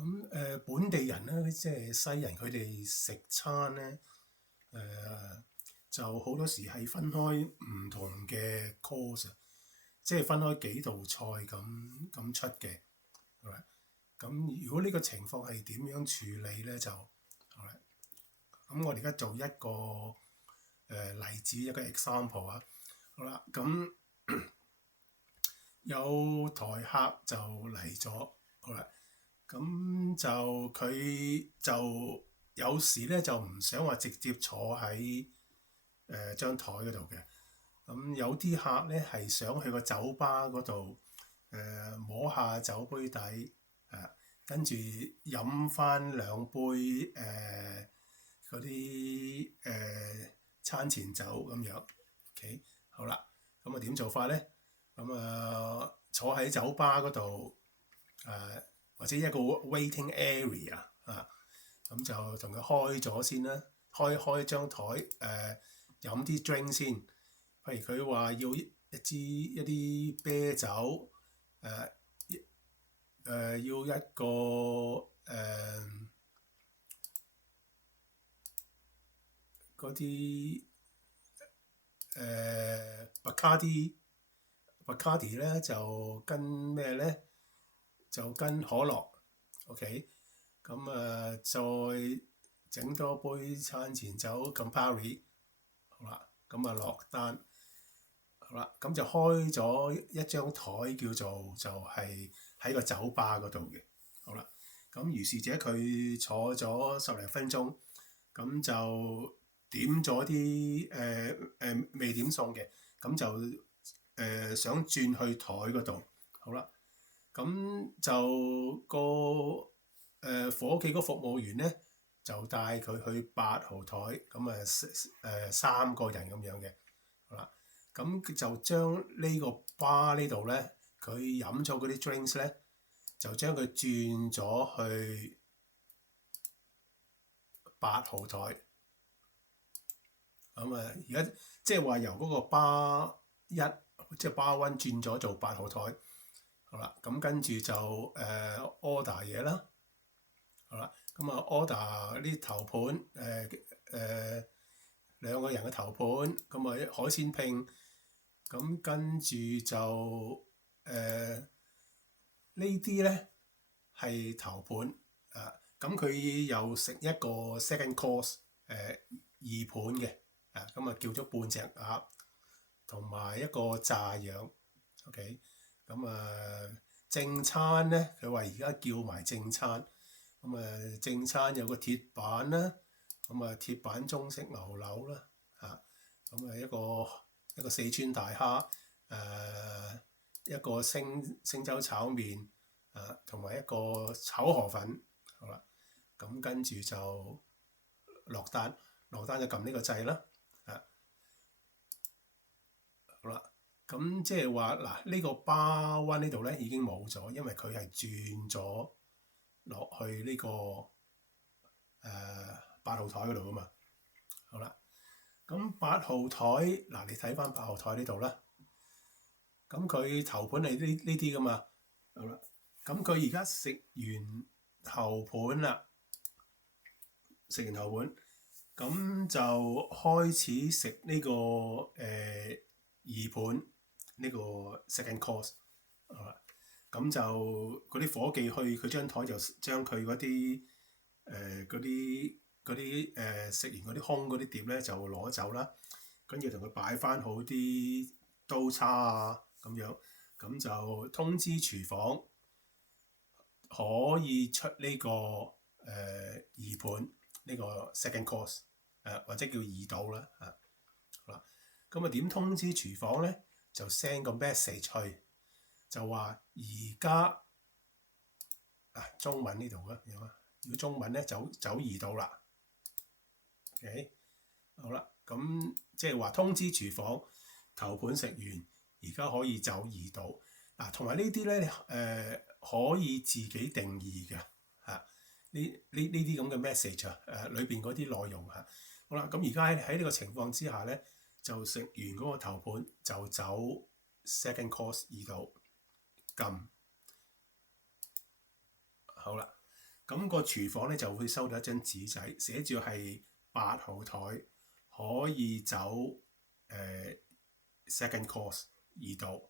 咁本地人咧，即係西人，佢哋食餐咧，就好多時係分開唔同嘅 course，即係分開幾道菜咁出嘅。好啦，咁如果呢個情況係點樣處理咧？就好啦，咁我哋而家做一個例子，一個 example 啊。好啦，咁有台客就嚟咗，好啦。咁就佢就有時咧就唔想話直接坐喺張台嗰度嘅。咁有啲客咧係想去個酒吧嗰度摸下酒杯底，跟住飲翻兩杯嗰啲餐前酒咁樣。OK，好啦，咁啊點做法咧？咁坐喺酒吧嗰度或者一個 waiting area 咁就同佢開咗先啦，開張台飲啲 drink 先。譬如佢話要一啲啤酒，要一個嗰啲Bacardi 咧就跟咩咧？就跟可樂。OK，咁再整多杯餐前酒 Campari， 好啦，咁落單。好啦，咁就開咗一張台叫做就係喺個酒吧嗰度嘅。好啦，咁如是者佢坐咗十零分鐘，咁就點咗啲未點餸嘅，咁就想轉去台嗰度。好啦，咁就個夥計個服務員咧就帶佢去8號台，咁3個人咁樣嘅。好啦，咁就將呢個 bar 呢度咧，佢飲咗嗰啲 drinks 咧，就將佢轉咗去8號台。咁而家即係話由嗰個 bar 一，即係 bar one 轉咗做8號台。好啦，咁跟住就order 嘢啦。好啦，咁order 啲頭盤，兩個人嘅頭盤，咁海鮮拼。咁跟住就呢啲咧係頭盤咁佢又食一個 second course 2盤嘅咁叫咗半隻鴨同埋一個炸羊。OK，咁正餐咧，佢話而家叫埋正餐。正餐有個鐵板啦，鐵板中式牛柳啦，一個四川大蝦，一個星洲炒麵同埋一個炒河粉。好啦，咁跟住就落單就撳呢個掣啦。好啦，咁即係話嗱，呢個 bar one 呢度咧已經冇咗，因為佢係轉咗落去呢個8號台嗰度噶嘛。好啦，咁8號台嗱，你睇翻8號台呢度啦。咁佢頭盤係呢啲噶嘛。好啦，咁佢而家食完頭盤啦，咁就開始食呢個2盤呢個 second course。好啦，咁就嗰啲夥計去佢張台就將佢嗰啲食完嗰啲空嗰啲碟咧就攞走啦，跟住同佢擺翻好啲刀叉啊咁樣，咁就通知廚房可以出呢個2盤呢個 second course 或者叫2道啦。好啦，咁點通知廚房咧？就 send 個 message 去，就話而家中文呢度啊，如果中文咧走2道啦。OK， 好啦，咁即係話通知廚房頭盤食完，而家可以走2道嗱。同埋呢啲咧可以自己定義嘅呢啲咁嘅 message 裏邊嗰啲內容好啦，咁而家喺呢個情況之下咧，就食完嗰個頭盤就走 second course 2道撳。好啦，咁個廚房咧就會收到一張紙仔，寫住係8號台可以走second course 2道。